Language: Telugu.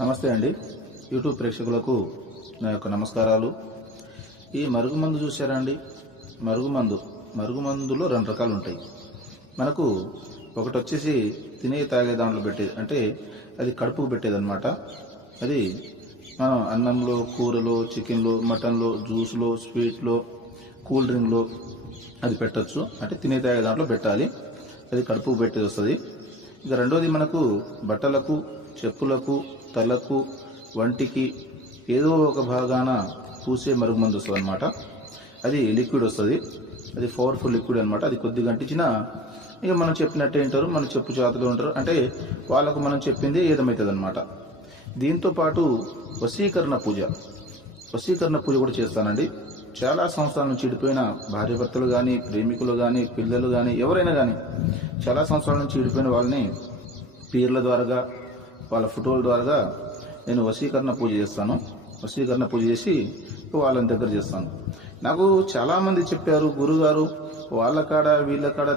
నమస్తే అండి. యూట్యూబ్ ప్రేక్షకులకు నా యొక్క నమస్కారాలు. ఈ మరుగుమందు చూసారా అండి? మరుగుమందులో రెండు రకాలు ఉంటాయి. మనకు ఒకటి వచ్చేసి తినే తాగే దాంట్లో పెట్టేది, అంటే అది కడుపుకు పెట్టేదన్నమాట. అది మనం అన్నంలో, కూరలో, చికెన్లో, మటన్లో, జ్యూస్లో, స్వీట్లో, కూల్ డ్రింక్లో అది పెట్టచ్చు. అంటే తినే తాగే దాంట్లో పెట్టాలి. అది కడుపుకు పెట్టేది వస్తుంది. ఇక రెండోది మనకు బట్టలకు, చెప్పులకు, తలకు, వంటికి ఏదో ఒక భాగాన పూసే మరుగుమందు వస్తుంది అనమాట. అది లిక్విడ్ వస్తుంది. అది పవర్ఫుల్ లిక్విడ్ అనమాట. అది కొద్దిగా అంటించినా ఇక మనం చెప్పినట్టే వింటారు, మన చెప్పు చేతులు ఉంటారు. అంటే వాళ్ళకు మనం చెప్పింది ఏదమవుతుంది అనమాట. దీంతో పాటు వశీకరణ పూజ కూడా చేస్తానండి. చాలా సంవత్సరాల నుంచి చెడిపోయిన భార్యాభర్తలు కానీ, ప్రేమికులు కానీ, పిల్లలు కానీ, ఎవరైనా కానీ చాలా సంవత్సరాల నుంచి చెడిపోయిన వాళ్ళని పీర్ల ద్వారా, వాళ్ళ ఫోటోల ద్వారా నేను వశీకరణ పూజ చేస్తాను. వశీకరణ పూజ చేసి వాళ్ళని దగ్గర చేస్తాను. నాకు చాలామంది చెప్పారు, గురుగారు వాళ్ళ కాడ వీళ్ళ కాడ